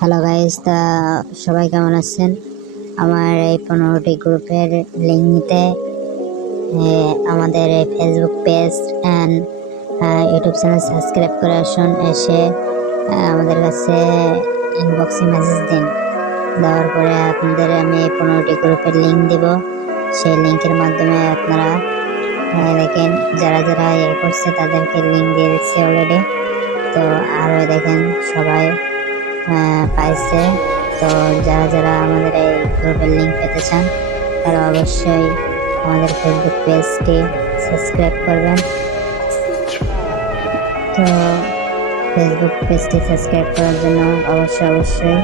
Hello guys, তা সবাই কেমন আছেন? আমার এই 15টি গ্রুপের লিঙ্ক নিতে আমাদের এই Facebook page and YouTube channel subscribe করে আসুন। এসে আমাদের কাছে ইনবক্সে মেসেজ দিন। দেওয়ার পরে আপনাদের আমি এই 15টি গ্রুপের লিঙ্ক দিব। সেই লিঙ্কের মাধ্যমে আপনারা দেখেন যারা যারা করছে তাদেরকে লিঙ্ক দিয়ে দিচ্ছি অলরেডি। তো আরও দেখেন সবাই পাইছে। তো যারা যারা আমাদের এই গ্রুপের লিঙ্ক পেতে চান তারা অবশ্যই আমাদের ফেসবুক পেজটি সাবস্ক্রাইব করবেন। তো ফেসবুক পেজটি সাবস্ক্রাইব করার জন্য অবশ্যই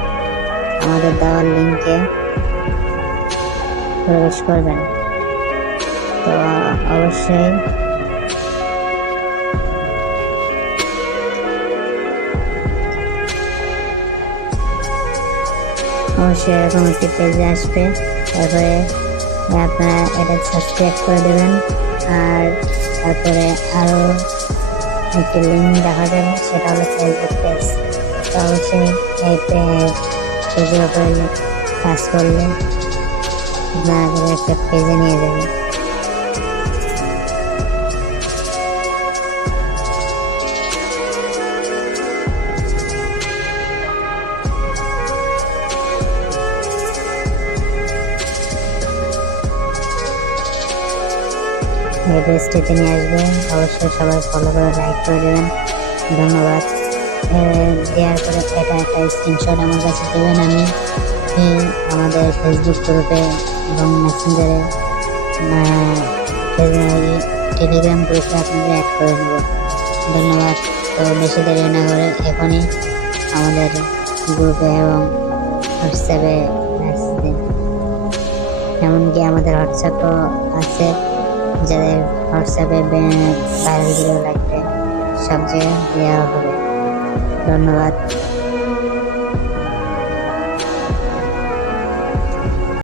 আমাদের দেওয়ার লিঙ্কে প্রবেশ করবেন। তো অবশ্যই এরকম একটি পেজে আসবে। তারপরে আপনারা এটা সাবস্ক্রাইব করে দেবেন। আর তারপরে আরও একটি লিঙ্ক দেখা যাবে, সেটা হলো ফেসবুক পেজ। তো অবশ্যই এই পেজের উপরে কাজ করলে আপনারা একটা পেজে নিয়ে যাবেন। এই পেজটিতে নিয়ে আসবে। অবশ্যই সবাই ফলো করে লাইক করে দেবেন। ধন্যবাদ। দেওয়ার পরে এটা একটা স্ক্রিনশট আমার কাছে দেবেন। আমি আমাদের ফেসবুক গ্রুপে এবং মেসেঞ্জারে টেলিগ্রাম গ্রুপে আপনাদের অ্যাড করে নেব। ধন্যবাদ। তো বেশি দেরি না করে এখনই আমাদের গ্রুপে এবং হোয়াটসঅ্যাপে মেসেজ দিন। এমনকি আমাদের হোয়াটসঅ্যাপও আছে, যাদের হোয়াটসঅ্যাপে ভাইরাল ভিডিও লাগবে সব জায়গায় দেওয়া হবে। ধন্যবাদ।